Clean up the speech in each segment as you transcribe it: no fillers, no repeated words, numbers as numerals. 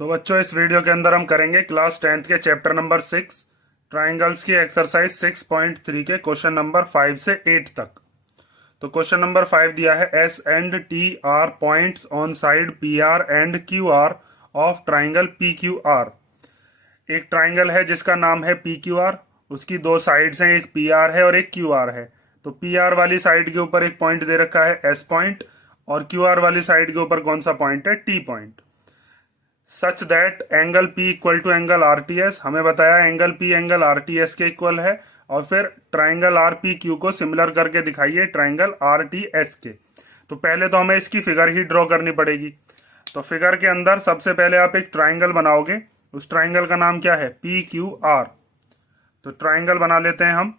तो बच्चों, इस वीडियो के अंदर हम करेंगे क्लास 10th के चैप्टर नंबर 6 ट्राइंगल्स की एक्सरसाइज 6.3 के क्वेश्चन नंबर 5 से 8 तक। तो क्वेश्चन नंबर 5 दिया है S and T R points on side P R and Q R of triangle P Q R. एक ट्राइंगल है जिसका नाम है पी क्यू आर, उसकी दो साइड्स हैं, एक पी आर है और एक क्यू आर है। तो पी आर वाली साइड के ऊपर एक पॉइंट दे रखा है एस पॉइंट, और क्यू आर वाली साइड के ऊपर कौन सा पॉइंट है, T point. Such that angle P equal to angle R T S, हमें बताया angle P angle R T S के इक्वल है। और फिर ट्राइंगल आर पी क्यू को सिमिलर करके दिखाइए ट्राइंगल आर टी एस के। तो पहले तो हमें इसकी फिगर ही ड्रॉ करनी पड़ेगी। तो फिगर के अंदर सबसे पहले आप एक ट्राइंगल बनाओगे, उस ट्राइंगल का नाम क्या है, पी क्यू आर। तो ट्राइंगल बना लेते हैं हम,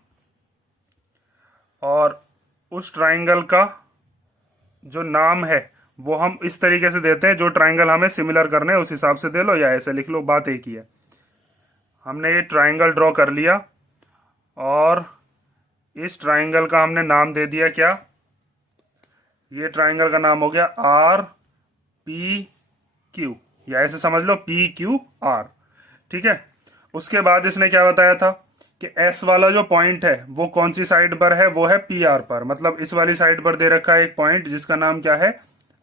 और उस ट्राइंगल का जो नाम है वो हम इस तरीके से देते हैं, जो ट्राइंगल हमें सिमिलर करने हैं उस हिसाब से दे लो या ऐसे लिख लो, बात एक ही है। हमने ये ट्राइंगल ड्रॉ कर लिया और इस ट्राइंगल का हमने नाम दे दिया क्या, ये ट्राइंगल का नाम हो गया आर पी क्यू, या ऐसे समझ लो पी क्यू आर। ठीक है। उसके बाद इसने क्या बताया था कि एस वाला जो पॉइंट है वो कौन सी साइड पर है, वो है पी आर पर, मतलब इस वाली साइड पर दे रखा है एक पॉइंट जिसका नाम क्या है,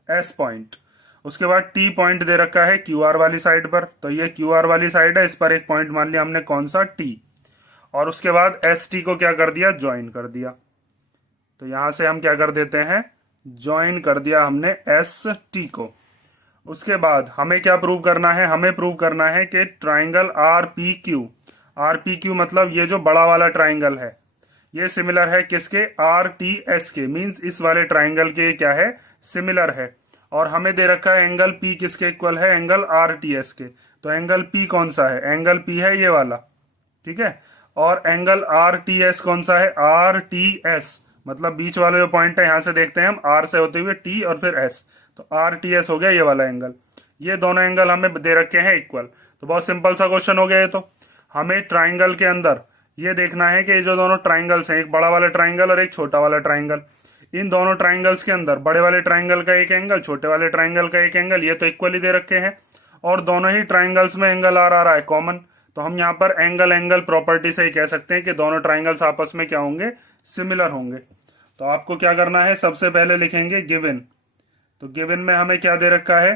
एस पॉइंट। उसके बाद टी पॉइंट दे रखा है क्यू आर वाली साइड पर, तो ये क्यू आर वाली साइड है, इस पर एक पॉइंट मान लिया हमने, कौन सा, टी। और उसके बाद एस टी को क्या कर दिया, ज्वाइन कर दिया। तो यहां से हम क्या कर देते हैं, ज्वाइन कर दिया हमने एस टी को। उसके बाद हमें क्या प्रूव करना है, हमें प्रूव करना है कि triangle R P Q, are P Q मतलब ये जो बड़ा वाला ट्राइंगल है ये सिमिलर है किसके, आर टी एस के, मींस इस वाले ट्राइंगल के क्या है, सिमिलर है। और हमें दे रखा है एंगल पी किसके इक्वल है, एंगल आर टी एस के। तो एंगल पी कौन सा है, एंगल पी है ये वाला, ठीक है। और एंगल आर टी एस कौन सा है, आर टी एस, मतलब बीच वाला जो पॉइंट है यहां से देखते हैं हम, आर से होते हुए टी और फिर एस, तो आर टी एस हो गया ये वाला एंगल। ये दोनों एंगल हमें दे रखे हैं इक्वल। तो बहुत सिंपल सा क्वेश्चन हो गया ये। तो हमें ट्राइंगल के अंदर ये देखना है कि ये जो दोनों ट्राइंगल्स हैं, एक बड़ा वाला ट्राइंगल और एक छोटा वाला ट्राइंगल, इन दोनों ट्राइंगल्स के अंदर बड़े वाले ट्राइंगल का एक एंगल, छोटे वाले ट्राइंगल का एक एंगल, ये तो इक्वली दे रखे हैं। और दोनों ही ट्राइंगल्स में एंगल आर आ रहा है कॉमन। तो हम यहाँ पर एंगल एंगल प्रॉपर्टी से ही कह सकते हैं कि दोनों ट्राइंगल्स आपस में क्या होंगे, सिमिलर होंगे। तो आपको क्या करना है, सबसे पहले लिखेंगे गिवन। तो गिवन में हमें क्या दे रखा है,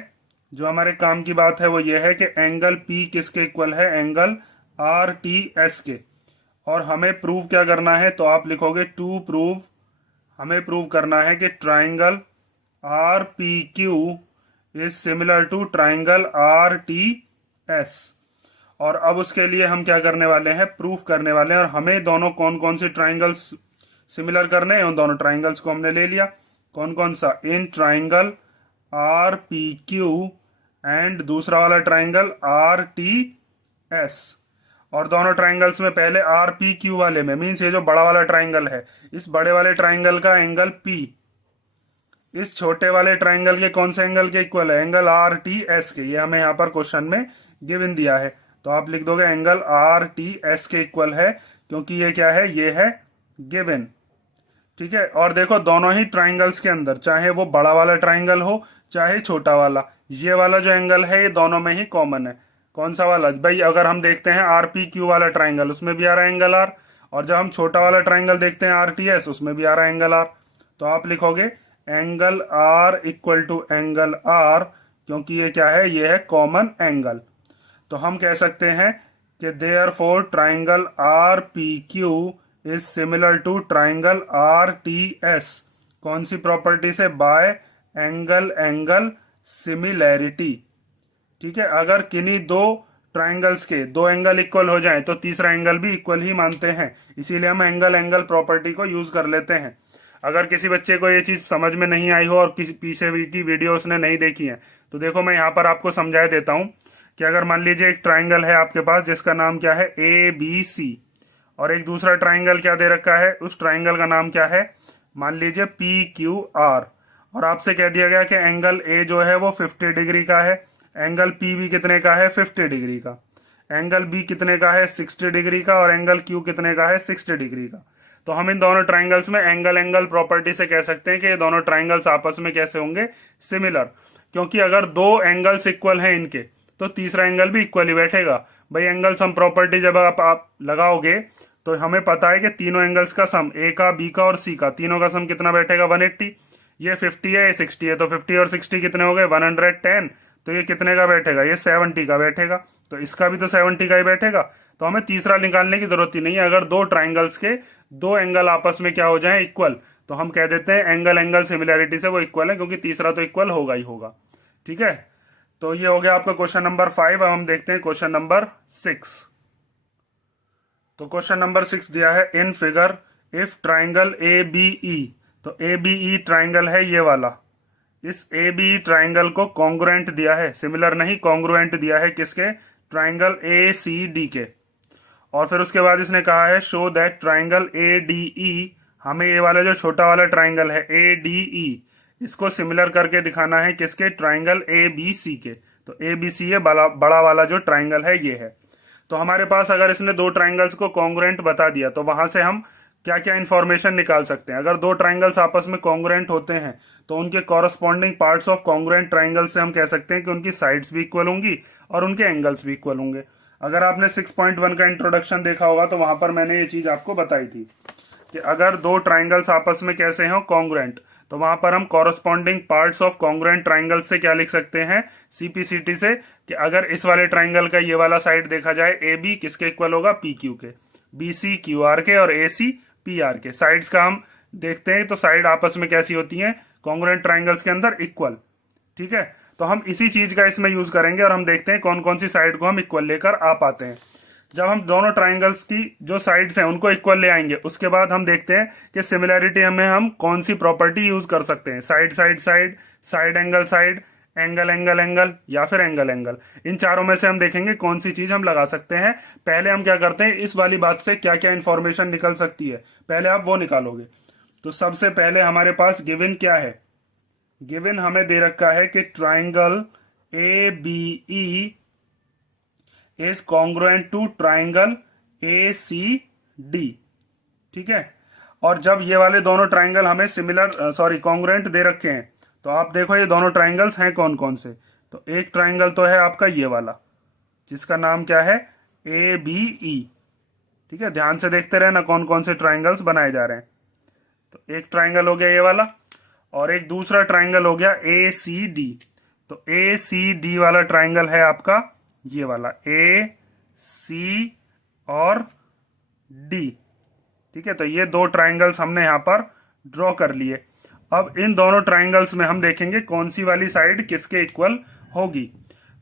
जो हमारे काम की बात है वो ये है कि एंगल पी किसके इक्वल है, एंगल आर टी एस के। और हमें प्रूव क्या करना है, तो आप लिखोगे टू प्रूव, हमें प्रूव करना है कि triangle R P Q is similar to triangle R T S. और अब उसके लिए हम क्या करने वाले हैं, प्रूफ करने वाले हैं। और हमें दोनों कौन कौन से ट्राइंगल्स सिमिलर करने हैं, उन दोनों ट्राइंगल्स को हमने ले लिया। कौन कौन सा, in triangle R P Q and दूसरा वाला ट्राइंगल आर टी एस। और दोनों ट्राइंगल्स में पहले आर पी क्यू वाले में, मीन्स ये जो बड़ा वाला ट्राइंगल है, इस बड़े वाले ट्राइंगल का एंगल पी इस छोटे वाले ट्राइंगल के कौन से एंगल के इक्वल है, एंगल आर टी एस के। ये हमें यहाँ पर क्वेश्चन में गिवन दिया है। तो आप लिख दोगे एंगल आर टी एस के इक्वल है, क्योंकि ये क्या है, ये है गिवन। ठीक है। और देखो दोनों ही ट्राइंगल्स के अंदर, चाहे वो बड़ा वाला ट्राइंगल हो चाहे छोटा वाला, ये वाला जो एंगल है ये दोनों में ही कॉमन है। कौन सा वाला भाई, अगर हम देखते हैं आर पी क्यू वाला ट्राइंगल, उसमें भी आ रहा है एंगल आर। और जब हम छोटा वाला ट्राइंगल देखते हैं आर टी एस, उसमें भी आ रहा है एंगल आर। तो आप लिखोगे angle R equal to angle R, क्योंकि ये क्या है, ये है कॉमन एंगल। तो हम कह सकते हैं कि therefore triangle R P Q is similar to triangle R T S. कौन सी प्रॉपर्टी से, बाय एंगल एंगल सिमिलैरिटी। ठीक है। अगर किन्हीं दो ट्राइंगल्स के दो एंगल इक्वल हो जाएं तो तीसरा एंगल भी इक्वल ही मानते हैं, इसीलिए हम एंगल एंगल प्रॉपर्टी को यूज कर लेते हैं। अगर किसी बच्चे को ये चीज समझ में नहीं आई हो और किसी पीछे की वीडियो उसने नहीं देखी है, तो देखो मैं यहाँ पर आपको समझा देता हूँ कि अगर मान लीजिए एक ट्राइंगल है आपके पास जिसका नाम क्या है, ए बी सी, और एक दूसरा ट्राइंगल क्या दे रखा है, उस ट्राइंगल का नाम क्या है, मान लीजिए पी क्यू आर। और आपसे कह दिया गया कि एंगल ए जो है वो 50 डिग्री का है, एंगल पी भी कितने का है, 50 डिग्री का, एंगल बी कितने का है, 60 डिग्री का, और एंगल क्यू कितने का है, 60 डिग्री का। तो हम इन दोनों ट्राइंगल्स में एंगल एंगल प्रॉपर्टी से कह सकते हैं कि ये दोनों ट्राइंगल्स आपस में कैसे होंगे, सिमिलर। क्योंकि अगर दो एंगल्स इक्वल हैं इनके, तो तीसरा एंगल भी इक्वल ही बैठेगा। भाई एंगल सम प्रॉपर्टी जब आप लगाओगे तो हमें पता है कि तीनों एंगल्स का सम, ए का, बी का और सी का, तीनों का सम कितना बैठेगा 180। ये 50 है, ये 60 है, तो 50 और 60 कितने हो गए 110। तो ये कितने का बैठेगा, ये 70 का बैठेगा। तो इसका भी तो 70 का ही बैठेगा। तो हमें तीसरा निकालने की जरूरत ही नहीं है। अगर दो ट्राइंगल्स के दो एंगल आपस में क्या हो जाए इक्वल, तो हम कह देते हैं एंगल एंगल सिमिलैरिटी से वो इक्वल है, क्योंकि तीसरा तो इक्वल होगा ही होगा। ठीक है, तो ये हो गया आपका क्वेश्चन नंबर 5। अब हम देखते हैं क्वेश्चन नंबर 6। तो क्वेश्चन नंबर 6 दिया है in figure if triangle A B E. तो ए बी ई ट्राइंगल है ये वाला, इस ए बी ट्राइंगल को कॉन्ग्रुएंट दिया है, सिमिलर नहीं कॉन्ग्रुएंट दिया है किसके, ट्राइंगल ए सी डी के। और फिर उसके बाद इसने कहा है show that triangle A D ई, हमें ये वाला जो छोटा वाला ट्राइंगल है ए डी ई, इसको सिमिलर करके दिखाना है किसके, ट्राइंगल ए बी सी के। तो ए बी सी ये बड़ा वाला जो ट्राइंगल है ये है। तो हमारे पास अगर इसने दो ट्राइंगल्स को कॉन्ग्रुएंट बता दिया तो वहां से हम क्या क्या इंफॉर्मेशन निकाल सकते हैं। अगर दो ट्राइंगल्स आपस में कॉन्ग्रुएंट होते हैं तो उनके corresponding parts of congruent triangle से हम कह सकते हैं कि उनकी साइड्स भी इक्वल होंगी और उनके एंगल्स भी इक्वल होंगे। अगर आपने 6.1 का इंट्रोडक्शन देखा होगा तो वहां पर मैंने ये चीज आपको बताई थी कि अगर दो ट्राइंगल्स आपस में कैसे हो कॉन्ग्रुएंट, तो वहां पर हम corresponding parts of congruent triangle से क्या लिख सकते हैं, सीपीसीटी से, कि अगर इस वाले ट्राइंगल का ये वाला साइड देखा जाए ए बी किसके इक्वल होगा, पी क्यू के, बी सी क्यू आर के और ए सी पी आर के। साइड्स का हम देखते हैं तो साइड आपस में कैसी होती हैं कॉन्ग्रुएंट ट्राइंगल्स के अंदर इक्वल। ठीक है, तो हम इसी चीज का इसमें यूज करेंगे और हम देखते हैं कौन कौन सी साइड को हम इक्वल लेकर आ पाते हैं। जब हम दोनों ट्राइंगल्स की जो साइड्स हैं उनको इक्वल ले आएंगे, उसके बाद हम देखते हैं कि सिमिलैरिटी में हम कौन सी प्रॉपर्टी यूज कर सकते हैं, side side side, side angle side, angle angle angle या फिर एंगल एंगल। इन चारों में से हम देखेंगे कौन सी चीज हम लगा सकते हैं। पहले हम क्या करते हैं, इस वाली बात से क्या क्या इंफॉर्मेशन निकल सकती है पहले आप वो निकालोगे। तो सबसे पहले हमारे पास गिवन क्या है, गिवन हमें दे रखा है कि triangle A B E is congruent to triangle A C D. ठीक है, और जब ये वाले दोनों ट्राइंगल हमें कॉन्ग्रुएंट दे रखे हैं, तो आप देखो ये दोनों ट्राइंगल्स हैं कौन कौन से। तो एक ट्राइंगल तो है आपका ये वाला जिसका नाम क्या है, ए बी ई। ठीक है, ध्यान से देखते रहना कौन कौन से ट्राइंगल्स बनाए जा रहे हैं। तो एक ट्राइंगल हो गया ये वाला, और एक दूसरा ट्राइंगल हो गया ए सी डी। तो ए सी डी वाला ट्राइंगल है आपका ये वाला, ए सी और डी। ठीक है, तो ये दो ट्राइंगल्स हमने यहां पर ड्रॉ कर लिए। अब इन दोनों ट्राइंगल्स में हम देखेंगे कौन सी वाली साइड किसके इक्वल होगी।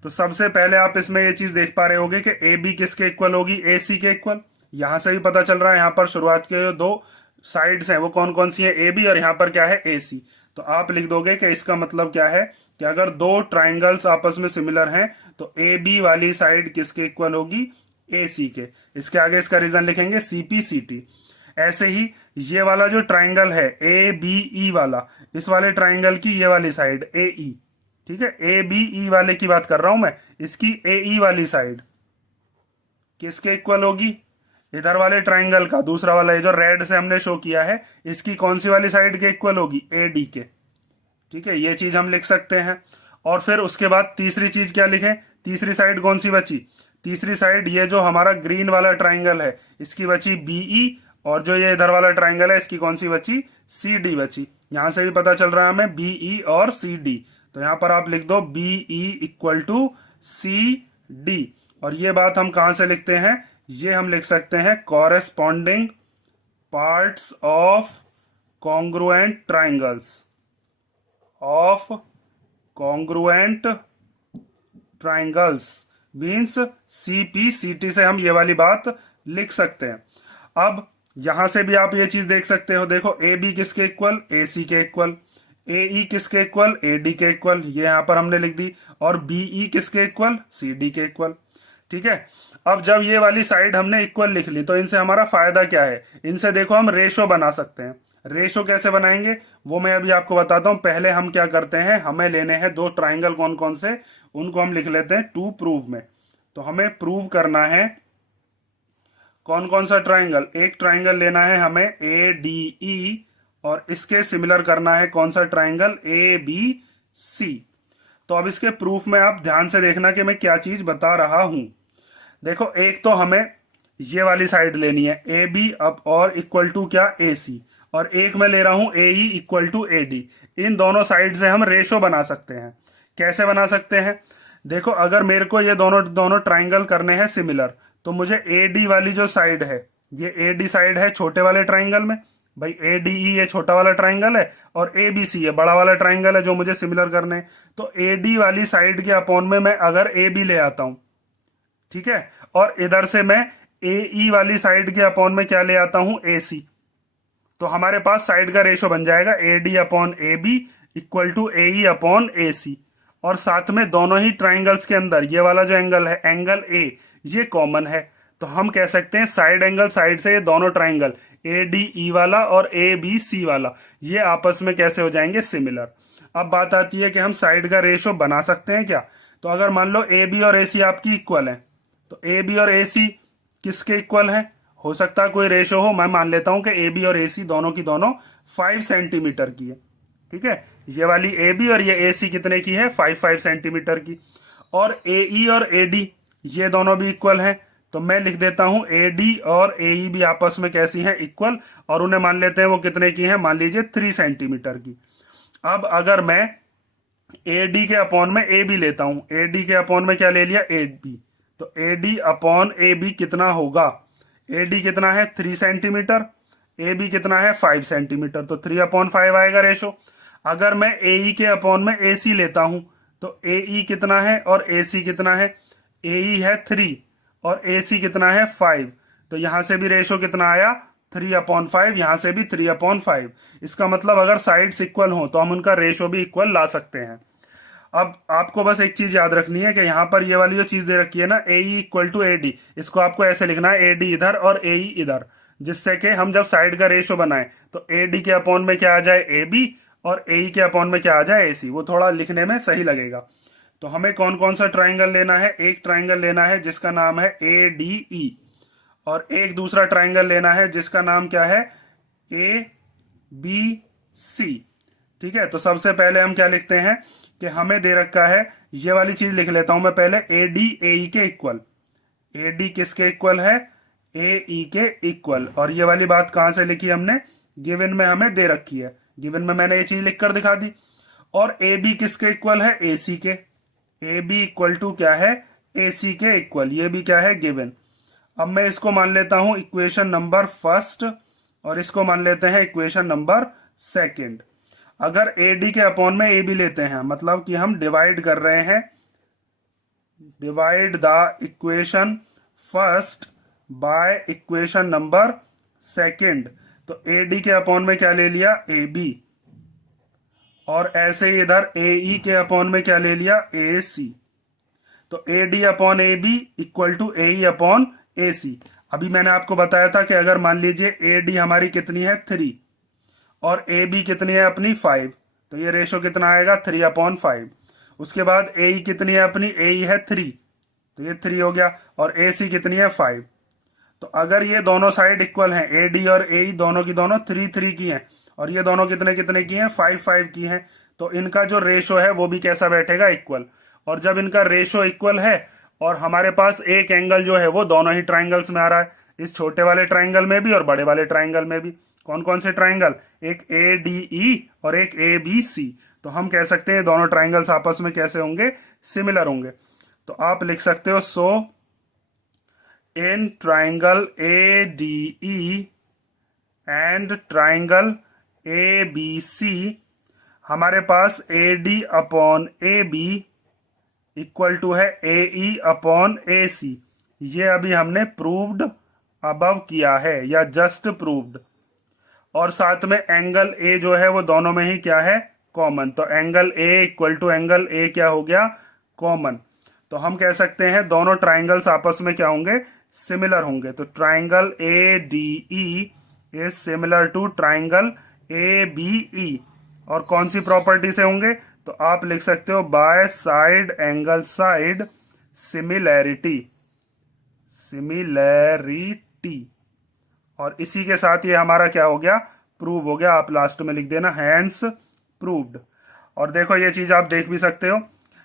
तो सबसे पहले आप इसमें ये चीज देख पा रहे होगे कि ए बी किसके इक्वल होगी, ए सी के इक्वल। यहां से भी पता चल रहा है, यहां पर शुरुआत के जो दो साइड्स हैं वो कौन कौन सी है, ए बी, और यहां पर क्या है, ए सी। तो आप लिख दोगे कि इसका मतलब क्या है कि अगर दो ट्राइंगल्स आपस में सिमिलर हैं तो ए बी वाली साइड किसके इक्वल होगी, ए सी के। इसके आगे इसका रीजन लिखेंगे सी पी सी टी। ऐसे ही ये वाला जो ट्राइंगल है ए बी ई वाला, इस वाले ट्राइंगल की ये वाली साइड ए ई, ठीक है, ए बी ई वाले की बात कर रहा हूं मैं, इसकी ए ई वाली साइड किसके इक्वल होगी, इधर वाले ट्राइंगल का दूसरा वाला, ये जो रेड से हमने शो किया है, इसकी कौन सी वाली साइड के इक्वल होगी, ए डी के। ठीक है, ये चीज हम लिख सकते हैं। और फिर उसके बाद तीसरी चीज क्या लिखें, तीसरी साइड कौन सी बची, तीसरी साइड ये जो हमारा ग्रीन वाला ट्राइंगल है इसकी बची बीई, और जो ये इधर वाला ट्राइंगल है इसकी कौन सी बची, सी डी बची। यहां से भी पता चल रहा है हमें बीई और सी डी। तो यहां पर आप लिख दो B E equal to C D. और ये बात हम कहां से लिखते हैं, ये हम लिख सकते हैं corresponding parts of congruent triangles, of congruent triangles means CPCT से हम ये वाली बात लिख सकते हैं। अब यहां से भी आप ये चीज देख सकते हो, देखो ए बी किसके इक्वल, ए सी के इक्वल, ए ई किसके इक्वल, ए डी के इक्वल, ये यहां पर हमने लिख दी, और बी ई किसके इक्वल, सी डी के इक्वल। ठीक है, अब जब ये वाली साइड हमने इक्वल लिख ली तो इनसे हमारा फायदा क्या है, इनसे देखो हम रेशो बना सकते हैं। रेशो कैसे बनाएंगे वो मैं अभी आपको बताता हूं। पहले हम क्या करते हैं, हमें लेने हैं दो ट्राइंगल कौन कौन से, उनको हम लिख लेते हैं टू प्रूव में। तो हमें प्रूव करना है कौन कौन सा ट्राइंगल, एक ट्राइंगल लेना है हमें ए डी ई, और इसके सिमिलर करना है कौन सा ट्राइंगल, ए बी सी। तो तो अब इसके प्रूफ में आप ध्यान से देखना कि मैं क्या चीज बता रहा हूं। देखो, एक तो हमें ये वाली साइड लेनी है ए बी अब और इक्वल टू क्या ए सी, और एक मैं ले रहा हूं A E equal to A D. इन दोनों साइड से हम रेशो बना सकते हैं। कैसे बना सकते हैं? देखो, अगर मेरे को ये दोनों दोनों ट्राइंगल करने हैं सिमिलर, तो मुझे ए डी वाली जो साइड है, ये ए डी साइड है छोटे वाले ट्राइंगल में, भाई ए डी ई ये छोटा वाला ट्राइंगल है और ए बी सी ये बड़ा वाला ट्राइंगल है जो मुझे सिमिलर करने हैं। तो ए डी वाली साइड के अपॉन में मैं अगर ए बी ले आता हूं, ठीक है, और इधर से मैं ए ई वाली साइड के अपॉन में क्या ले आता हूं, ए सी, तो हमारे पास साइड का रेशो बन जाएगा A D upon A B equal to A E upon A C. और साथ में दोनों ही ट्राइंगल्स के अंदर ये वाला जो एंगल है, एंगल ए, ये कॉमन है, तो हम कह सकते हैं साइड एंगल साइड से ये दोनों ट्राइंगल ए डी ई वाला और ए बी सी वाला ये आपस में कैसे हो जाएंगे, सिमिलर। अब बात आती है कि हम साइड का रेशो बना सकते हैं क्या? तो अगर मान लो ए बी और ए सी आपकी इक्वल है, तो ए बी और ए सी किसके इक्वल है? हो सकता है कोई रेशो हो, मैं मान लेता हूं कि ए बी और ए सी दोनों की दोनों 5 सेंटीमीटर की है, ठीक है। ये वाली ए बी और ये ए सी कितने की है, 5 सेंटीमीटर की। और ए ई और ए डी ये दोनों भी इक्वल हैं, तो मैं लिख देता हूं ए डी और ए ई भी आपस में कैसी हैं, इक्वल, और उन्हें मान लेते हैं वो कितने की हैं, मान लीजिए 3 सेंटीमीटर की। अब अगर मैं ए डी के अपॉन में ए बी लेता हूं, ए डी के अपॉन में क्या ले लिया, ए बी, तो A D upon A B कितना होगा, ए डी कितना है 3 सेंटीमीटर, ए बी कितना है 5 सेंटीमीटर, तो 3/5 आएगा रेशो। अगर मैं ए ई के अपॉन में ए सी लेता हूं, तो ए ई कितना है और ए सी कितना है, ए ई है 3 और ए सी कितना है 5, तो यहां से भी रेशो कितना आया 3/5, यहां से भी 3/5। इसका मतलब अगर साइड्स इक्वल हो तो हम उनका रेशो भी इक्वल ला सकते हैं। अब आपको बस एक चीज याद रखनी है कि यहाँ पर ये वाली जो चीज दे रखी है ना, A E equal to A D, इसको आपको ऐसे लिखना है, ए डी इधर और ए ई इधर, जिससे कि हम जब साइड का रेशो बनाए तो ए डी के अपॉन में क्या आ जाए, ए बी, और ए ई के अपॉन में क्या आ जाए, ए सी। वो थोड़ा लिखने में सही लगेगा। तो हमें कौन कौन सा ट्राइंगल लेना है? एक ट्राइंगल लेना है जिसका नाम है ए डी ई, और एक दूसरा ट्राइंगल लेना है जिसका नाम क्या है, ए बी सी, ठीक है। तो सबसे पहले हम क्या लिखते हैं कि हमें दे रखा है, ये वाली चीज लिख लेता हूं मैं पहले, ए डी ए ई के इक्वल, ए डी किसके इक्वल है, ए ई के इक्वल। और ये वाली बात कहां से लिखी हमने, गिवन में हमें दे रखी है, गिवन में मैंने ये चीज लिखकर दिखा दी। और ए बी किसके इक्वल है, ए सी के, ए बी इक्वल टू क्या है, ए सी के इक्वल, ये भी क्या है, गिवन। अब मैं इसको मान लेता हूं इक्वेशन नंबर फर्स्ट और इसको मान लेते हैं इक्वेशन नंबर सेकंड। अगर ए डी के अपॉन में ए बी लेते हैं, मतलब कि हम डिवाइड कर रहे हैं, divide the equation first by equation number second, तो ए डी के अपॉन में क्या ले लिया, ए बी, और ऐसे ही इधर ए ई के अपॉन में क्या ले लिया, ए सी। तो A D upon A B equal to A E upon A C. अभी मैंने आपको बताया था कि अगर मान लीजिए ए डी हमारी कितनी है 3 और ए बी कितनी है अपनी 5, तो ये रेशो कितना आएगा 3/5। उसके बाद ए ई कितनी है अपनी, ए ई है 3, तो ये 3 हो गया, और ए सी कितनी है 5। तो अगर ये दोनों साइड इक्वल हैं, ए डी और ए ई दोनों की दोनों 3 की हैं, और ये दोनों कितने कितने की हैं, 5 की हैं, तो इनका जो रेशो है वो भी कैसा बैठेगा, इक्वल। और जब इनका रेशो इक्वल है और हमारे पास एक एंगल जो है वो दोनों ही ट्राइंगल्स में आ रहा है, इस छोटे वाले ट्राइंगल में भी और बड़े वाले ट्राइंगल में भी। कौन कौन से ट्राइंगल, एक ए डी ई और एक ए बी सी, तो हम कह सकते हैं दोनों ट्राइंगल्स आपस में कैसे होंगे, सिमिलर होंगे। तो आप लिख सकते हो, so in triangle A D E and triangle A B C हमारे पास A D upon A B equal to है ए ई अपॉन ए सी। ये अभी हमने प्रूव्ड अबव किया है या जस्ट प्रूव्ड। और साथ में एंगल ए जो है वो दोनों में ही क्या है, कॉमन। तो angle A equal to angle A क्या हो गया, कॉमन। तो हम कह सकते हैं दोनों ट्राइंगल्स आपस में क्या होंगे, सिमिलर होंगे। तो triangle A D E is similar to triangle A B E. और कौन सी प्रॉपर्टी से होंगे, तो आप लिख सकते हो by side angle side similarity, similarity. और इसी के साथ ये हमारा क्या हो गया, प्रूव हो गया। आप लास्ट में लिख देना हैंस प्रूव्ड। और देखो ये चीज आप देख भी सकते हो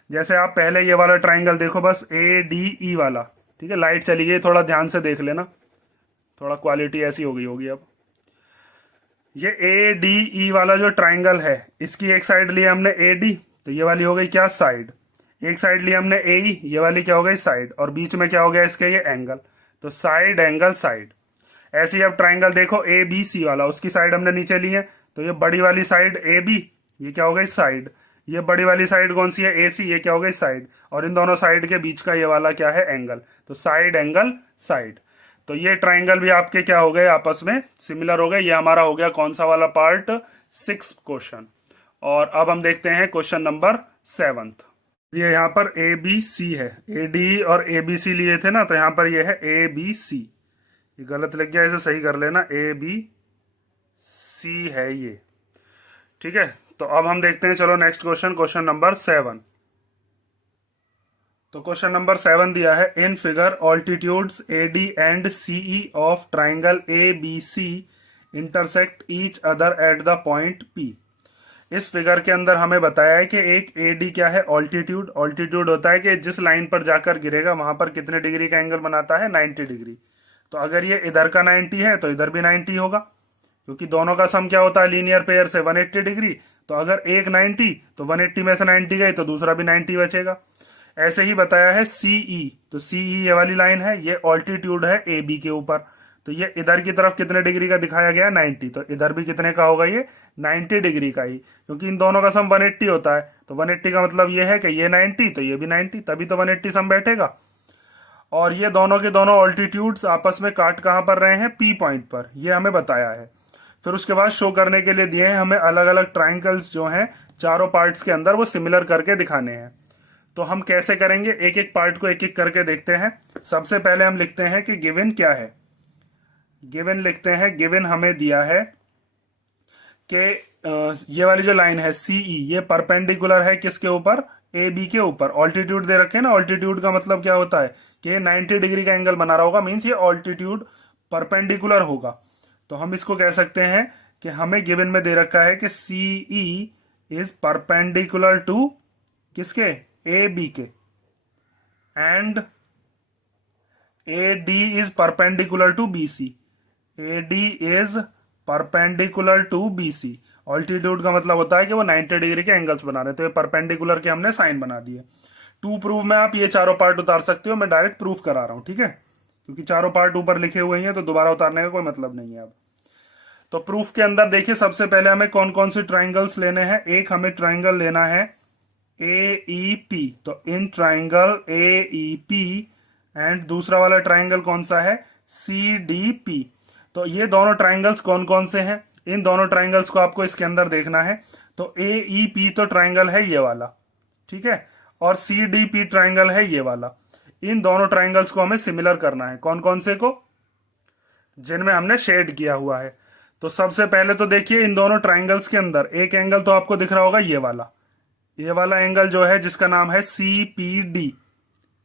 जैसे आप पहले ये वाला ट्राइंगल देखो, बस ए डी ई वाला, ठीक है। लाइट चली गई, थोड़ा ध्यान से देख लेना, थोड़ा क्वालिटी ऐसी हो गई होगी। अब ये ए डी ई वाला जो ट्राइंगल है, इसकी एक साइड ली हमने ए डी, तो ये वाली हो गई क्या, साइड। एक साइड ली हमने ए ई, ये वाली क्या हो गई, साइड। और बीच में क्या हो गया इसके, ये एंगल, तो साइड एंगल साइड। ऐसे ही अब ट्राइंगल देखो ए बी सी वाला, उसकी साइड हमने नीचे ली है, तो ये बड़ी वाली साइड ए बी, ये क्या हो गई, साइड। ये बड़ी वाली साइड कौन सी है, ए सी, ये क्या हो गई, साइड। और इन दोनों साइड के बीच का ये वाला क्या है, एंगल, तो साइड एंगल साइड। तो ये ट्राइंगल भी आपके क्या हो गए, आपस में सिमिलर हो गए। ये हमारा हो गया कौन सा वाला पार्ट, 6 क्वेश्चन। और अब हम देखते हैं क्वेश्चन नंबर 7। ये यहाँ पर ए बी सी है, ए डी और ए बी सी लिए थे ना, तो यहाँ पर ये है ए बी सी। ये गलत लग गया, इसे सही कर लेना, ए बी सी है ये, ठीक है। तो अब हम देखते हैं, चलो नेक्स्ट क्वेश्चन, क्वेश्चन नंबर 7। तो क्वेश्चन नंबर 7 दिया है, in figure altitudes A D and C E of triangle A B C intersect each other at the point P. इस फिगर के अंदर हमें बताया है कि एक ए डी क्या है, ऑल्टीट्यूड। ऑल्टीट्यूड होता है कि जिस लाइन पर जाकर गिरेगा वहां पर कितने डिग्री का एंगल बनाता है, 90 डिग्री। तो अगर ये इधर का 90 है तो इधर भी 90 होगा, क्योंकि दोनों का सम क्या होता है, लीनियर पेयर से 180 डिग्री। तो अगर एक 90 तो 180 में से 90 गई तो दूसरा भी 90 बचेगा। ऐसे ही बताया है सीई, तो सीई ये वाली लाइन है, ये ऑल्टीट्यूड है ए बी के ऊपर। तो ये इधर की तरफ कितने डिग्री का दिखाया गया, 90। तो इधर भी कितने का होगा, ये 90 डिग्री का ही, क्योंकि इन दोनों का सम 180 होता है। तो 180 का मतलब ये है कि ये 90 तो ये भी 90, तभी तो 180 सम बैठेगा। और ये दोनों के दोनों ऑल्टीट्यूड्स आपस में काट कहाँ पर रहे हैं, पी पॉइंट पर, ये हमें बताया है। फिर उसके बाद शो करने के लिए दिए हैं हमें अलग अलग ट्राइंगल्स जो हैं चारों पार्ट्स के अंदर, वो सिमिलर करके दिखाने हैं। तो हम कैसे करेंगे, एक एक पार्ट को एक एक करके देखते हैं। सबसे पहले हम लिखते हैं कि गिवन क्या है। गिवन लिखते हैं, गिवन हमें दिया है कि ये वाली जो लाइन है सीई, ये परपेंडिकुलर है किसके ऊपर, ए बी के ऊपर। ऑल्टीट्यूड दे रखे हैं ना, ऑल्टीट्यूड का मतलब क्या होता है कि 90 डिग्री का एंगल बना रहा होगा, मीन्स ये ऑल्टीट्यूड परपेंडिकुलर होगा। तो हम इसको कह सकते हैं कि हमें गिवन में दे रखा है कि सीई इज परपेंडिकुलर टू किसके, ए बी के, and A D is perpendicular to B C. A D is perpendicular to B C. Altitude का मतलब होता है कि वो 90 डिग्री के एंगल्स बना रहे हैं, तो ये परपेंडिकुलर के हमने साइन बना दिए। टू प्रूव में आप ये चारों पार्ट उतार सकते हो, मैं डायरेक्ट प्रूफ करा रहा हूं, ठीक है, क्योंकि चारों पार्ट ऊपर लिखे हुए हैं तो दोबारा उतारने का कोई मतलब नहीं है अब। तो प्रूफ के अंदर देखिए, सबसे पहले हमें कौन कौन से ट्राइंगल्स लेने हैं। एक हमें ट्राइंगल लेना है ए ई पी, तो इन triangle A E P, and दूसरा वाला ट्राइंगल कौन सा है, सी डी पी। तो ये दोनों ट्राइंगल्स कौन कौन से हैं, इन दोनों ट्राइंगल्स को आपको इसके अंदर देखना है। तो ए ई पी तो ट्राइंगल है ये वाला, ठीक है, और सी डी पी ट्राइंगल है ये वाला। इन दोनों ट्राइंगल्स को हमें सिमिलर करना है। कौन कौन से को, जिनमें हमने शेड किया हुआ है। तो सबसे पहले तो देखिए, इन दोनों ट्राइंगल्स के अंदर एक एंगल तो आपको दिख रहा होगा ये वाला एंगल जो है, जिसका नाम है सी पी डी,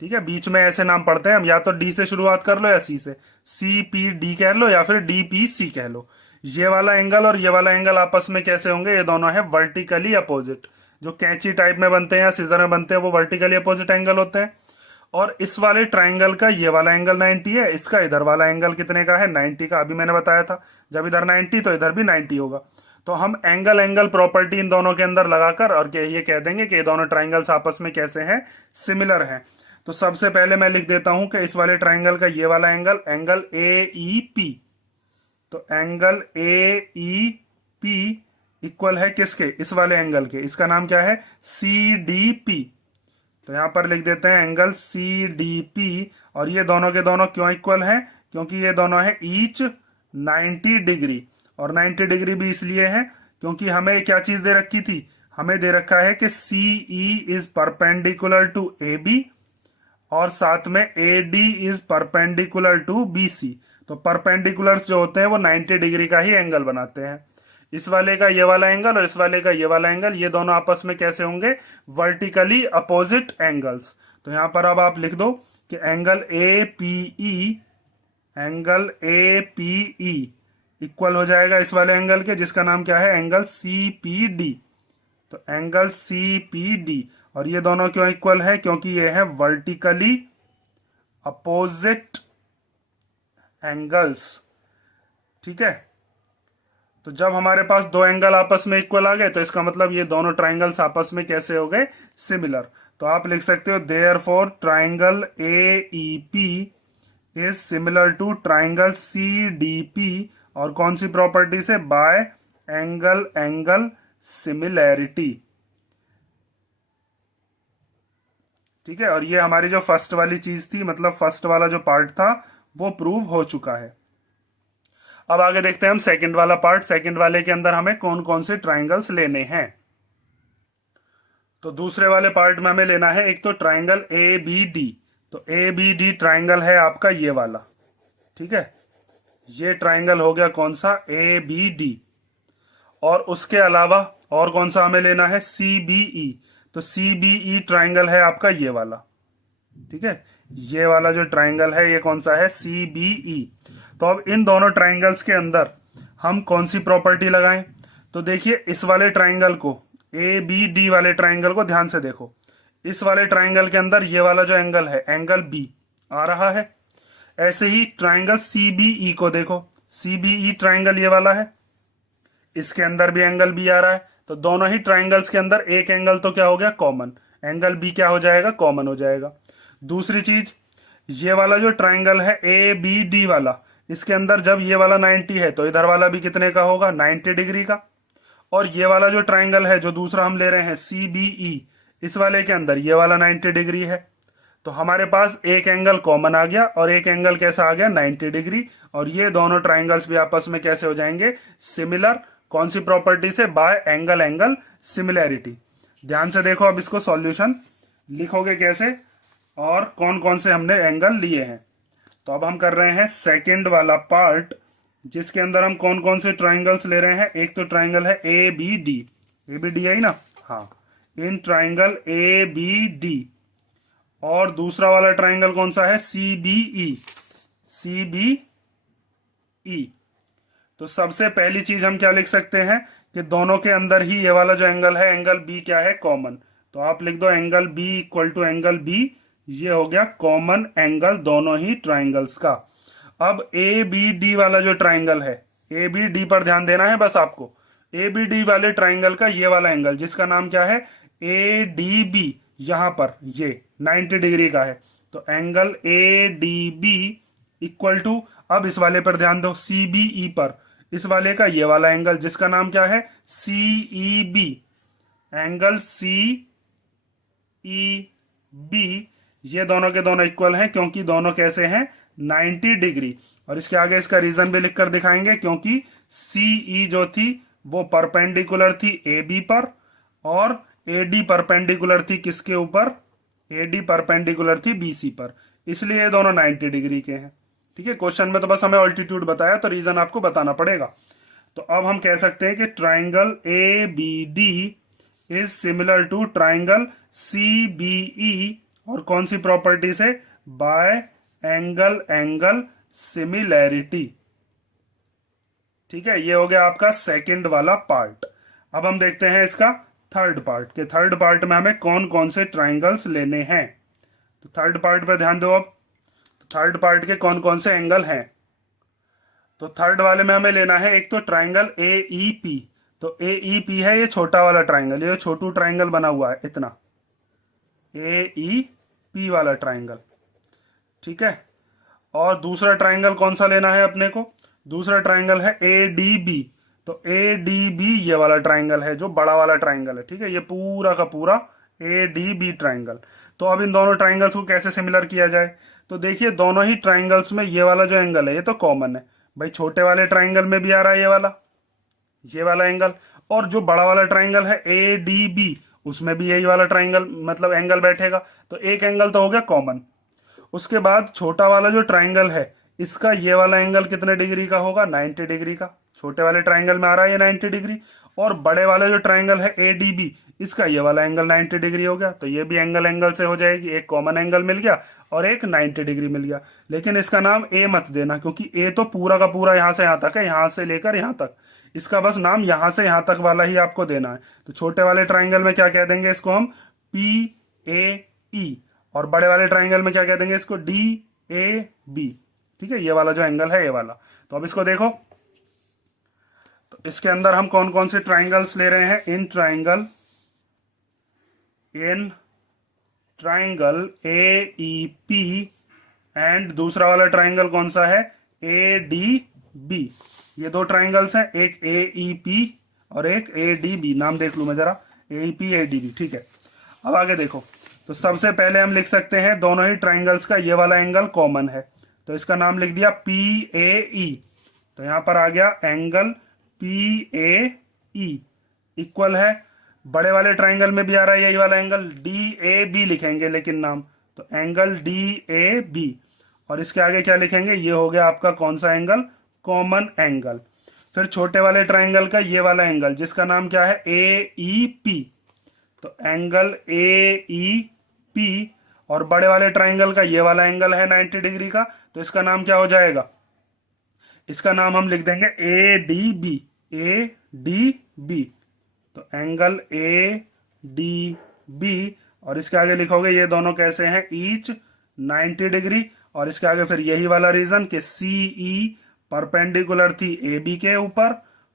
ठीक है। बीच में ऐसे नाम पढ़ते हैं हम, या तो डी से शुरुआत कर लो या सी से, सी पी डी कह लो या फिर डी पी सी कह लो। ये वाला एंगल और ये वाला एंगल आपस में कैसे होंगे, ये दोनों है वर्टिकली अपोजिट। जो कैंची टाइप में बनते हैं या सीजर में बनते हैं, वो वर्टिकली अपोजिट एंगल होते हैं। और इस वाले ट्राइंगल का ये वाला एंगल 90 है, इसका इधर वाला एंगल कितने का है, 90 का। अभी मैंने बताया था, जब इधर 90 तो इधर भी 90 होगा। तो हम एंगल एंगल प्रॉपर्टी इन दोनों के अंदर लगाकर और ये कह देंगे कि ये दोनों ट्राइंगल्स आपस में कैसे हैं, सिमिलर हैं। तो सबसे पहले मैं लिख देता हूं कि इस वाले ट्राइंगल का ये वाला angle, angle A E P, तो angle A E P equal है किसके, इस वाले एंगल के, इसका नाम क्या है, सी डी पी। तो यहां पर लिख देते हैं एंगल सी डी पी। और ये दोनों के दोनों क्यों इक्वल हैं, क्योंकि ये दोनों है ईच 90 डिग्री। और 90 डिग्री भी इसलिए है क्योंकि हमें क्या चीज दे रखी थी, हमें दे रखा है कि C E is perpendicular to A B, और साथ में A D is perpendicular to B C. तो परपेंडिकुलर्स जो होते हैं वो 90 डिग्री का ही एंगल बनाते हैं। इस वाले का ये वाला एंगल और इस वाले का ये वाला एंगल, ये दोनों आपस में कैसे होंगे, वर्टिकली अपोजिट एंगल्स। तो यहां पर अब आप लिख दो कि angle A P E, angle A P E equal हो जाएगा इस वाले एंगल के, जिसका नाम क्या है, एंगल सी पी डी। तो एंगल सी पी डी, और ये दोनों क्यों इक्वल है? क्योंकि ये है वर्टिकली अपोजिट एंगल्स। ठीक है, तो जब हमारे पास दो एंगल आपस में इक्वल आ गए तो इसका मतलब ये दोनों ट्राइंगल्स आपस में कैसे हो गए? सिमिलर। तो आप लिख सकते हो therefore triangle A E P is similar to triangle C D P. और कौन सी प्रॉपर्टी से? By angle angle similarity. ठीक है, और ये हमारी जो फर्स्ट वाली चीज थी, मतलब फर्स्ट वाला जो पार्ट था, वो प्रूव हो चुका है। अब आगे देखते हैं हम सेकंड वाला पार्ट। सेकंड वाले के अंदर हमें कौन कौन से ट्राइंगल्स लेने हैं। तो दूसरे वाले पार्ट में हमें लेना है एक तो ट्राइंगल ए बी डी। तो ए बी डी ट्राइंगल है आपका ये वाला। ठीक है, ये ट्राइंगल हो गया कौन सा? A B D. और उसके अलावा और कौन सा हमें लेना है? C B E. तो सी बी ई ट्राइंगल है आपका ये वाला। ठीक है, ये वाला जो ट्राइंगल है ये कौन सा है? C B E. तो अब इन दोनों ट्राइंगल्स के अंदर हम कौन सी प्रॉपर्टी लगाएं? तो देखिए, इस वाले ट्राइंगल को, ए बी डी वाले ट्राइंगल को ध्यान से देखो। इस वाले ट्राइंगल के अंदर ये वाला जो एंगल है, एंगल बी आ रहा है। ऐसे ही ट्राइंगल सी बी ई को देखो, सी बी ई ट्राइंगल ये वाला है, इसके अंदर भी एंगल बी आ रहा है। तो दोनों ही ट्राइंगल्स के अंदर एक एंगल तो क्या हो गया? कॉमन। एंगल बी क्या हो जाएगा? कॉमन हो जाएगा। दूसरी चीज, ये वाला जो ट्राइंगल है ए बी डी वाला, इसके अंदर जब ये वाला 90 है तो इधर वाला भी कितने का होगा? 90 डिग्री का। और ये वाला जो ट्राइंगल है जो दूसरा हम ले रहे हैं सी बी ई, इस वाले के अंदर ये वाला 90 डिग्री है। तो हमारे पास एक एंगल कॉमन आ गया और एक एंगल कैसा आ गया? 90 डिग्री। और ये दोनों ट्राइंगल्स भी आपस में कैसे हो जाएंगे? सिमिलर। कौन सी प्रॉपर्टी से? By angle angle similarity. ध्यान से देखो, अब इसको सॉल्यूशन लिखोगे कैसे और कौन कौन से हमने एंगल लिए हैं। तो अब हम कर रहे हैं सेकंड वाला पार्ट, जिसके अंदर हम कौन कौन से ट्राइंगल्स ले रहे हैं। एक तो ट्राइंगल है A B D. A B D आई ना? हाँ, in triangle A B D. और दूसरा वाला ट्राइंगल कौन सा है? C B E. C B E. तो सबसे पहली चीज हम क्या लिख सकते हैं कि दोनों के अंदर ही ये वाला जो एंगल है, एंगल बी क्या है? कॉमन। तो आप लिख दो angle B equal to angle B. ये हो गया कॉमन एंगल दोनों ही ट्राइंगल्स का। अब ए बी डी वाला जो ट्राइंगल है, ए बी डी पर ध्यान देना है बस आपको। ए बी डी वाले ट्राइंगल का ये वाला एंगल, जिसका नाम क्या है? ए डी बी, यहां पर ये 90 डिग्री का है। तो angle A D B equal to, अब इस वाले पर ध्यान दो, सी बी ई पर, इस वाले का ये वाला एंगल जिसका नाम क्या है? C E B. Angle C E B, ये दोनों के दोनों इक्वल हैं क्योंकि दोनों कैसे हैं? 90 डिग्री। और इसके आगे इसका रीजन भी लिखकर दिखाएंगे, क्योंकि सी ई जो थी वो परपेंडिकुलर थी ए बी पर, और ए डी परपेंडिकुलर थी किसके ऊपर? ए डी परपेंडिकुलर थी बी सी पर, इसलिए ये दोनों 90 डिग्री के हैं। ठीक है, क्वेश्चन में तो बस हमें ऑल्टीट्यूड बताया, तो रीजन आपको बताना पड़ेगा। तो अब हम कह सकते हैं कि triangle A B D is similar to triangle C B E. और कौन सी प्रॉपर्टी से? By angle angle similarity. ठीक है, ये हो गया आपका सेकंड वाला पार्ट। अब हम देखते हैं इसका थर्ड पार्ट, के थर्ड पार्ट में हमें कौन कौन से ट्राइंगल्स लेने हैं। तो थर्ड पार्ट पे ध्यान दो। अब तो थर्ड पार्ट के कौन कौन से एंगल हैं। तो थर्ड वाले में हमें लेना है एक तो ट्राइंगल ए ई पी। तो ए ई पी है ये छोटा वाला ट्राइंगल, ये छोटू ट्राइंगल बना हुआ है इतना, ए ई पी वाला ट्राइंगल। ठीक है, और दूसरा ट्राइंगल कौन सा लेना है अपने को? दूसरा ट्राइंगल है ए डी बी। तो ए डी बी ये वाला ट्राइंगल है जो बड़ा वाला ट्राइंगल है। ठीक है, ये पूरा का पूरा ए डी बी ट्राइंगल। तो अब इन दोनों ट्राइंगल्स को कैसे सिमिलर किया जाए? तो देखिए, दोनों ही ट्राइंगल्स में ये वाला जो एंगल है ये तो कॉमन है भाई। छोटे वाले ट्राइंगल में भी आ रहा है ये वाला एंगल, और जो बड़ा वाला ट्राइंगल है ए डी बी, उसमें भी यही वाला ट्राइंगल मतलब एंगल बैठेगा। तो एक एंगल तो हो गया कॉमन। उसके बाद छोटा वाला जो ट्राइंगल है, इसका ये वाला एंगल कितने डिग्री का होगा? 90 डिग्री का। छोटे वाले ट्राइंगल में आ रहा है ये 90 डिग्री। और बड़े वाले जो ट्राइंगल है ए डी बी, इसका ये वाला एंगल 90 डिग्री हो गया। तो ये भी एंगल एंगल से हो जाएगी, एक कॉमन एंगल मिल गया और एक 90 डिग्री मिल गया। लेकिन इसका नाम ए मत देना, क्योंकि ए तो पूरा का पूरा यहां से यहां तक है, यहां से लेकर यहां तक। इसका बस नाम यहां से यहां तक वाला ही आपको देना है। तो छोटे वाले ट्राइंगल में क्या कह देंगे इसको हम? PAE, और बड़े वाले ट्राइंगल में क्या कह देंगे इसको, DAB। ठीक है, ये वाला जो एंगल है ये वाला। तो अब इसको देखो, तो इसके अंदर हम कौन कौन से ट्राइंगल्स ले रहे हैं, इन ट्राइंगल AEP, एंड दूसरा वाला ट्राइंगल कौन सा है, ADB। ये दो ट्राइंगल्स हैं, एक AEP और एक ADB। नाम देख लूं मैं जरा, AEP ADB। ठीक है, अब आगे देखो, तो सबसे पहले हम लिख सकते हैं दोनों ही ट्राइंगल्स का ये वाला एंगल कॉमन है, तो इसका नाम लिख दिया PAE। तो यहां पर आ गया एंगल PAE इक्वल है, बड़े वाले ट्राइंगल में भी आ रहा है यही वाला एंगल, DAB लिखेंगे लेकिन नाम, तो एंगल DAB। और इसके आगे क्या लिखेंगे, ये हो गया आपका कौन सा एंगल, कॉमन एंगल। फिर छोटे वाले ट्राइंगल का ये वाला एंगल जिसका नाम क्या है, AEP, तो एंगल AEP। और बड़े वाले ट्राइंगल का ये वाला एंगल है 90 डिग्री का, तो इसका नाम क्या हो जाएगा, इसका नाम हम लिख देंगे ADB। ADB, तो एंगल ADB। और इसके आगे लिखोगे ये दोनों कैसे हैं, ईच 90 डिग्री। और इसके आगे फिर यही वाला रीजन कि CE परपेंडिकुलर थी AB के ऊपर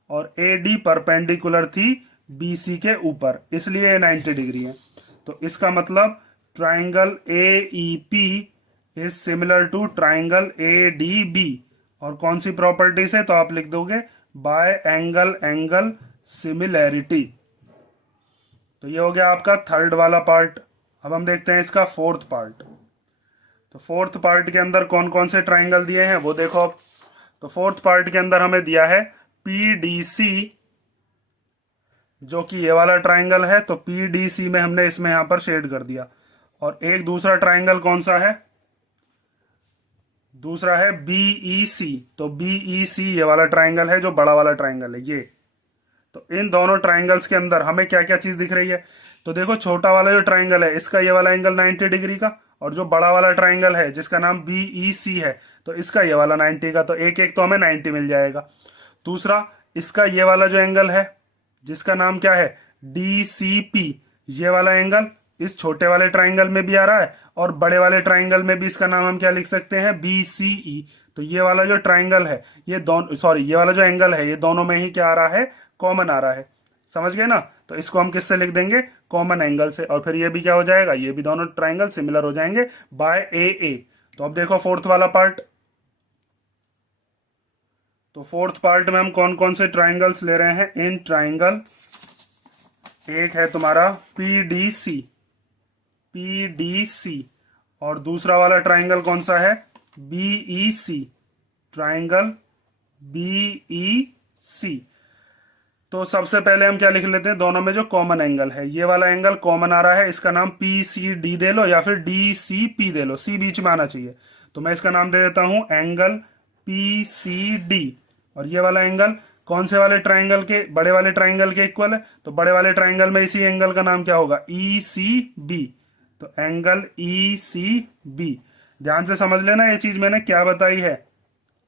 और AD परपेंडिकुलर थी BC के ऊपर, इसलिए ये 90 डिग्री है। तो इसका मतलब triangle AEP is similar to triangle ADB। और कौन सी प्रॉपर्टी से, तो आप लिख दोगे बाय एंगल सिमिलैरिटी। तो ये हो गया आपका थर्ड वाला पार्ट। अब हम देखते हैं इसका फोर्थ पार्ट। तो फोर्थ पार्ट के अंदर कौन कौन से ट्राइंगल दिए हैं वो देखो अब। तो फोर्थ पार्ट के अंदर हमें दिया है PDC, जो कि ये वाला ट्राइंगल है, तो PDC में हमने इसमें यहां पर शेड कर दिया। और एक दूसरा ट्राइंगल कौन सा है, दूसरा है BEC, तो BEC ये वाला ट्राइंगल है जो बड़ा वाला ट्राइंगल है ये। तो इन दोनों ट्राइंगल्स के अंदर हमें क्या क्या चीज दिख रही है, तो देखो छोटा वाला जो ट्राइंगल है इसका ये वाला एंगल 90 डिग्री का, और जो बड़ा वाला ट्राइंगल है जिसका नाम BEC है तो इसका ये वाला 90 का, तो एक एक तो हमें 90 मिल जाएगा। दूसरा इसका ये वाला जो एंगल है जिसका नाम क्या है DCP, ये वाला एंगल इस छोटे वाले ट्राइंगल में भी आ रहा है और बड़े वाले ट्राइंगल में भी इसका नाम हम क्या लिख सकते हैं, BCE। तो ये वाला जो ट्राइंगल है ये दोनों, ये वाला जो एंगल है ये दोनों में ही क्या आ रहा है, कॉमन आ रहा है। समझ गए ना, तो इसको हम किससे लिख देंगे, कॉमन एंगल से। और फिर ये भी क्या हो जाएगा, ये भी दोनों ट्राइंगल सिमिलर हो जाएंगे बाय AA। तो अब देखो फोर्थ वाला पार्ट। तो फोर्थ पार्ट में हम कौन कौन से ट्राइंगल्स ले रहे हैं, इन ट्राइंगल, एक है तुम्हारा PDC, और दूसरा वाला ट्राइंगल कौन सा है, BEC, ट्राइंगल BEC। तो सबसे पहले हम क्या लिख लेते हैं, दोनों में जो कॉमन एंगल है, ये वाला एंगल कॉमन आ रहा है, इसका नाम PCD दे लो या फिर DCP दे लो, C बीच में आना चाहिए। तो मैं इसका नाम दे देता हूं एंगल PCD। और ये वाला एंगल कौन से वाले ट्राइंगल के, बड़े वाले ट्राइंगल के इक्वल है, तो बड़े वाले ट्राइंगल में इसी एंगल का नाम क्या होगा, ECB। तो एंगल ECB। ध्यान से समझ लेना ये चीज मैंने क्या बताई है,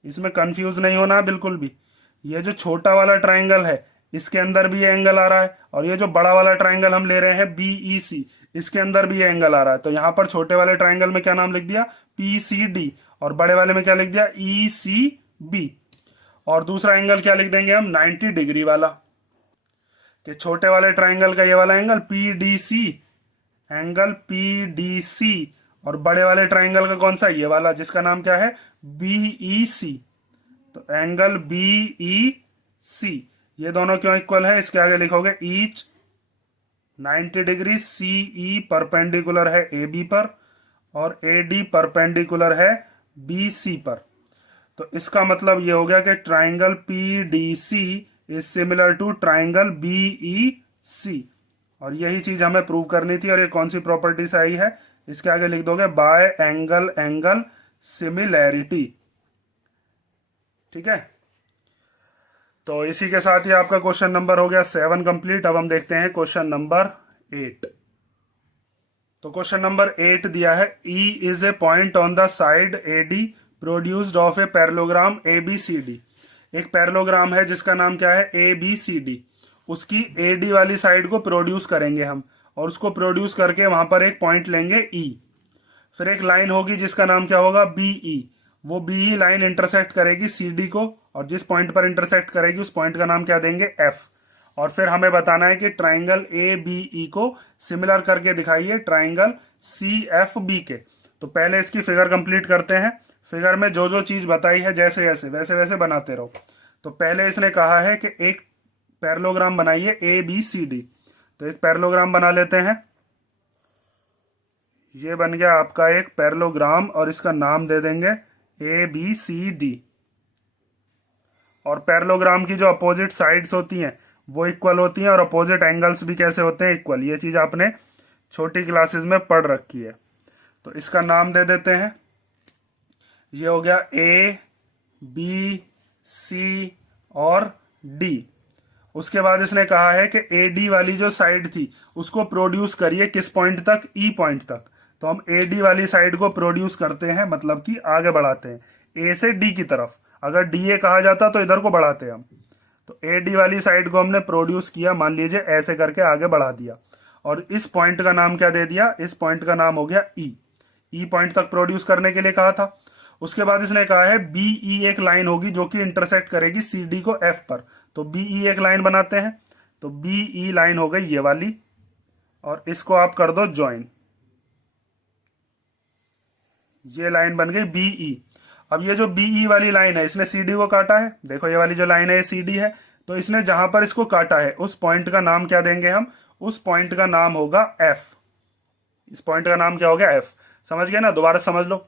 इसमें कंफ्यूज नहीं होना बिल्कुल भी। ये जो छोटा वाला ट्राइंगल है इसके अंदर भी ये एंगल आ रहा है, और ये जो बड़ा वाला ट्राइंगल हम ले रहे हैं BEC, इसके अंदर भी ये एंगल आ रहा है। तो यहां पर छोटे वाले ट्राइंगल में क्या नाम लिख दिया, PCD, और बड़े वाले में क्या लिख दिया, ECB। और दूसरा एंगल क्या लिख देंगे हम, 90 डिग्री वाला, कि छोटे वाले ट्राइंगल का ये वाला एंगल PDC, एंगल PDC, और बड़े वाले ट्राइंगल का कौन सा, ये वाला जिसका नाम क्या है, BEC, तो एंगल BEC। ये दोनों क्यों इक्वल है, इसके आगे लिखोगे ईच 90 डिग्री, CE परपेंडिकुलर है AB पर और AD परपेंडिकुलर है BC पर। तो इसका मतलब ये हो गया कि triangle PDC is similar to triangle BEC। और यही चीज हमें प्रूव करनी थी, और ये कौन सी प्रॉपर्टी से आई है, इसके आगे लिख दोगे बाय एंगल सिमिलैरिटी। ठीक है, तो इसी के साथ ही आपका क्वेश्चन नंबर हो गया 7 कंप्लीट। अब हम देखते हैं क्वेश्चन नंबर 8। तो क्वेश्चन नंबर 8 दिया है, E is a point on the side AD produced of a parallelogram ABCD। एक पैरेललोग्राम है जिसका नाम क्या है, ABCD, उसकी AD वाली साइड को प्रोड्यूस करेंगे हम, और उसको प्रोड्यूस करके वहां पर एक पॉइंट लेंगे ई। फिर एक लाइन होगी जिसका नाम क्या होगा, बीई। वो बीई लाइन इंटरसेक्ट करेगी सीडी को, और जिस पॉइंट पर इंटरसेक्ट करेगी उस पॉइंट का नाम क्या देंगे, एफ। और फिर हमें बताना है कि ट्राइंगल ए बी ई को सिमिलर करके दिखाइए ट्राइंगल सी एफ बी के। तो पहले इसकी फिगर कंप्लीट करते हैं। फिगर में जो जो चीज बताई है जैसे जैसे वैसे वैसे बनाते रहो। तो पहले इसने कहा है कि एक पैरेललोग्राम बनाइए ए बी सी डी। तो एक पैरेललोग्राम बना लेते हैं। ये बन गया आपका एक पैरेललोग्राम और इसका नाम दे देंगे ए बी सी डी। और पैरेललोग्राम की जो अपोजिट साइड्स होती हैं वो इक्वल होती हैं और अपोजिट एंगल्स भी कैसे होते हैं, इक्वल। ये चीज आपने छोटी क्लासेस में पढ़ रखी है। तो इसका नाम दे देते हैं, ये हो गया ए बी सी और डी। उसके बाद इसने कहा है कि ए डी वाली जो साइड थी उसको प्रोड्यूस करिए किस पॉइंट तक, ई पॉइंट तक। तो हम ए डी वाली साइड को प्रोड्यूस करते हैं, मतलब कि आगे बढ़ाते हैं ए से डी की तरफ। अगर डी ए कहा जाता तो इधर को बढ़ाते हैं हम। तो ए डी वाली साइड को हमने प्रोड्यूस किया, मान लीजिए ऐसे करके आगे बढ़ा दिया। और इस पॉइंट का नाम क्या दे दिया, इस पॉइंट का नाम हो गया ई। ई पॉइंट तक प्रोड्यूस करने के लिए कहा था। उसके बाद इसने कहा है बीई एक लाइन होगी जो कि इंटरसेक्ट करेगी सी डी को एफ पर। तो बीई एक लाइन बनाते हैं। तो बीई लाइन हो गई ये वाली, और इसको आप कर दो ज्वाइन। ये लाइन बन गई बीई। अब ये जो बीई वाली लाइन है इसने सीडी को काटा है। देखो ये वाली जो लाइन है ये सीडी है। तो इसने जहां पर इसको काटा है उस पॉइंट का नाम क्या देंगे हम, उस पॉइंट का नाम होगा एफ। इस पॉइंट का नाम क्या हो गया, एफ। समझ गए ना, दोबारा समझ लो।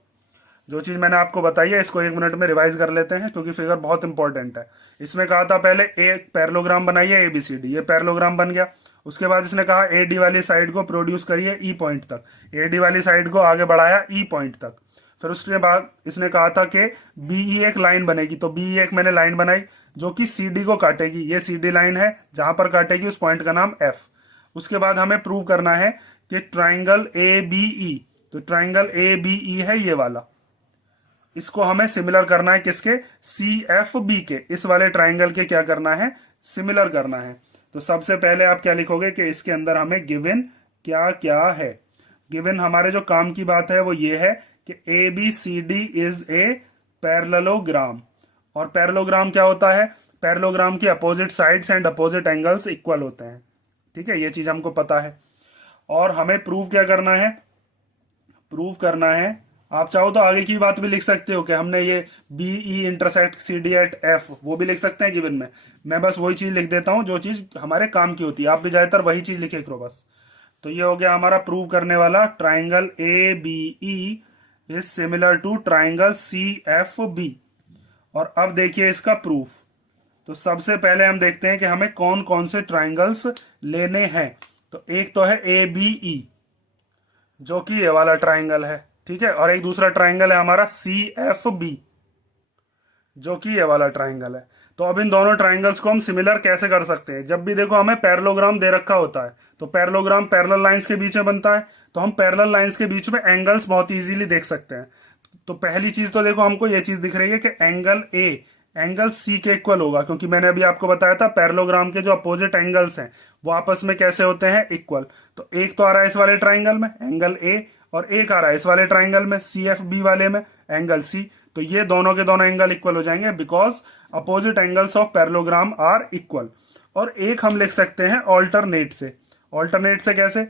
जो चीज मैंने आपको बताई है इसको 1 मिनट में रिवाइज कर लेते हैं क्योंकि फिगर बहुत इंपॉर्टेंट है। इसमें कहा था पहले एक पैरेललोग्राम बनाइए ए बी सी डी, ये पैरेललोग्राम बन गया। उसके बाद इसने कहा ए डी वाली साइड को प्रोड्यूस करिए ई पॉइंट तक। ए डी वाली साइड को आगे बढ़ाया ई पॉइंट तक। फिर उसके बाद इसने कहा था कि बीई एक लाइन बनेगी। तो बीई एक मैंने लाइन बनाई जो कि सी डी को काटेगी। ये सी डी लाइन है, जहां पर काटेगी उस पॉइंट का नाम एफ। उसके बाद हमें प्रूव करना है कि ट्राइंगल ए बी ई, तो ट्राइंगल ए बी ई है ये वाला, इसको हमें सिमिलर करना है किसके, सी एफ बी के। इस वाले ट्राइंगल के क्या करना है, सिमिलर करना है। तो सबसे पहले आप क्या लिखोगे कि इसके अंदर हमें गिवन क्या क्या है। गिवन हमारे जो काम की बात है वो ये है कि A B C D is a parallelogram. और पैरेललोग्राम क्या होता है, पैरेललोग्राम की opposite sides and opposite angles equal होते हैं। ठीक है, ये चीज हमको पता है। और हमें प्रूव क्या करना है, प्रूव करना है, आप चाहो तो आगे की बात भी लिख सकते हो कि हमने ये B E intersect C D at F, वो भी लिख सकते हैं गिवन में। मैं बस वही चीज लिख देता हूं जो चीज हमारे काम की होती है। आप भी ज्यादातर वही चीज लिखे करो बस। तो ये हो गया हमारा प्रूव करने वाला, triangle A B E is similar to triangle C F B. और अब देखिए इसका प्रूफ। तो सबसे पहले हम देखते हैं कि हमें कौन कौन से ट्राइंगल्स लेने हैं। तो एक तो है ए बी ई जो कि ये वाला ट्राइंगल है, ठीक है। और एक दूसरा ट्राइंगल है हमारा सी एफ बी जो कि ये वाला ट्राइंगल है। तो अब इन दोनों ट्राइंगल्स को हम सिमिलर कैसे कर सकते हैं। जब भी देखो हमें पैरेललोग्राम दे रखा होता है तो पैरेललोग्राम पैरेलल लाइंस के बीच में बनता है। तो हम पैरेलल लाइंस के बीच में एंगल्स बहुत इजीली देख सकते हैं। तो पहली चीज तो देखो हमको ये चीज दिख रही है कि एंगल ए एंगल सी के इक्वल होगा, क्योंकि मैंने अभी आपको बताया था पैरेललोग्राम के जो अपोजिट एंगल्स हैं वो आपस में कैसे होते हैं, इक्वल। तो एक तो आ रहा है इस वाले ट्राइंगल में एंगल ए, और एक आ रहा है इस वाले ट्राइंगल में सी एफ बी वाले में एंगल सी। तो ये दोनों के दोनों एंगल इक्वल हो जाएंगे because opposite angles of parallelogram are equal. और एक हम लिख सकते हैं ऑल्टरनेट से। ऑल्टरनेट से कैसे,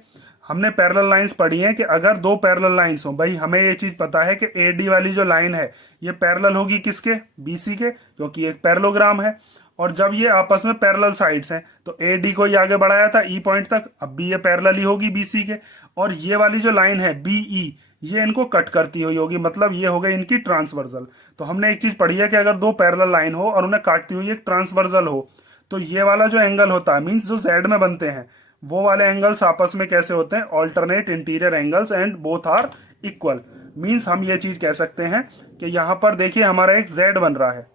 हमने पैरेलल लाइंस पढ़ी हैं कि अगर दो पैरेलल लाइंस हो, भाई हमें ये चीज पता है कि ए डी वाली जो लाइन है ये पैरेलल होगी किसके, बी सी के, क्योंकि एक पैरेललोग्राम है। और जब ये आपस में पैरेलल साइड्स हैं तो ए डी को ये आगे बढ़ाया था ई पॉइंट तक, अब भी ये पैरेलल ही होगी बी सी के। और ये वाली जो लाइन है बी ई ये इनको कट करती हुई होगी, मतलब ये हो गई इनकी ट्रांसवर्सल। तो हमने एक चीज पढ़ी है कि अगर दो पैरेलल लाइन हो और उन्हें काटती हुई एक ट्रांसवर्सल हो तो ये वाला जो एंगल होता है, मीन्स जो जेड में बनते हैं वो वाले एंगल्स आपस में कैसे होते हैं, alternate interior angles and both are equal. Means हम ये चीज कह सकते हैं कि यहां पर देखिए हमारा एक जेड बन रहा है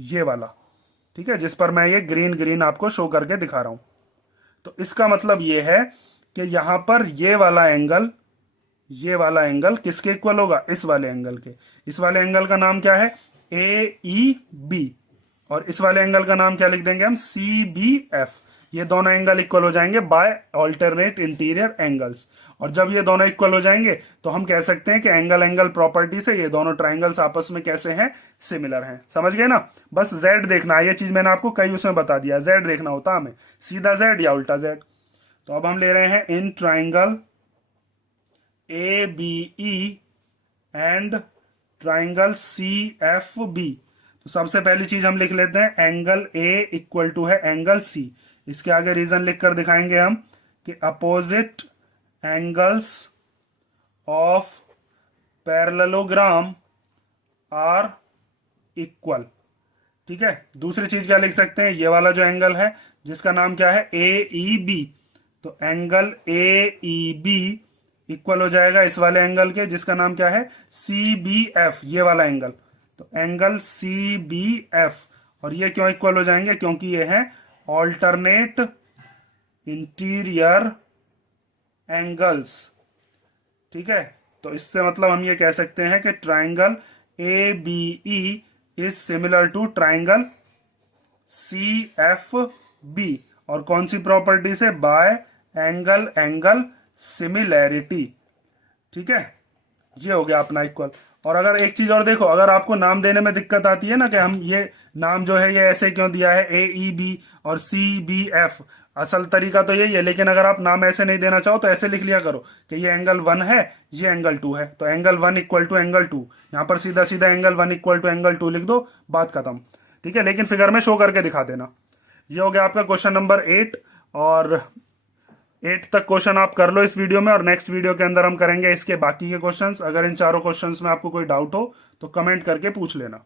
ये वाला, ठीक है, जिस पर मैं ये ग्रीन ग्रीन आपको शो करके दिखा रहा हूं। तो इसका मतलब ये है कि यहां पर ये वाला एंगल किसके इक्वल होगा, इस वाले एंगल के। इस वाले एंगल का नाम क्या है, ए ई बी। और इस वाले एंगल का नाम क्या लिख देंगे हम, सी बी एफ। ये दोनों एंगल इक्वल हो जाएंगे बाय ऑल्टरनेट इंटीरियर एंगल्स। और जब ये दोनों इक्वल हो जाएंगे तो हम कह सकते हैं कि एंगल एंगल प्रॉपर्टी से ये दोनों ट्राइंगल्स आपस में कैसे हैं, सिमिलर हैं। समझ गए ना? बस जेड देखना है, ये चीज मैंने आपको कई उसमें बता दिया, जेड देखना होता हमें, सीधा जेड या उल्टा जेड। तो अब हम ले रहे हैं in triangle A B E and triangle C F B. तो सबसे पहली चीज हम लिख लेते हैं एंगल ए इक्वल टू है एंगल सी। इसके आगे रीजन लिखकर दिखाएंगे हम कि opposite angles of parallelogram are equal. ठीक है, दूसरी चीज क्या लिख सकते हैं, ये वाला जो एंगल है जिसका नाम क्या है ए ई बी, तो angle A E B equal हो जाएगा इस वाले एंगल के जिसका नाम क्या है सी बी एफ, ये वाला एंगल। तो एंगल सी बी एफ, और ये क्यों इक्वल हो जाएंगे, क्योंकि ये है ऑल्टरनेट इंटीरियर एंगल्स। ठीक है, तो इससे मतलब हम ये कह सकते हैं कि triangle A B E is similar to triangle C F B. और कौन सी प्रॉपर्टी से, बाय एंगल एंगल सिमिलैरिटी। ठीक है, ये हो गया अपना इक्वल। और अगर एक चीज और देखो, अगर आपको नाम देने में दिक्कत आती है ना कि हम ये नाम जो है ये ऐसे क्यों दिया है ए ई बी और सी बी एफ, असल तरीका तो यही है, लेकिन अगर आप नाम ऐसे नहीं देना चाहो तो ऐसे लिख लिया करो कि ये एंगल 1 है, ये एंगल 2 है, तो एंगल 1 इक्वल टू एंगल 2, यहां पर सीधा सीधा एंगल 1 इक्वल टू एंगल 2 लिख दो, बात खत्म। ठीक है, लेकिन फिगर में शो करके दिखा देना। ये हो गया आपका क्वेश्चन नंबर 8, और 8 तक क्वेश्चन आप कर लो इस वीडियो में, और नेक्स्ट वीडियो के अंदर हम करेंगे इसके बाकी के क्वेश्चंस। अगर इन चारों क्वेश्चंस में आपको कोई डाउट हो तो कमेंट करके पूछ लेना।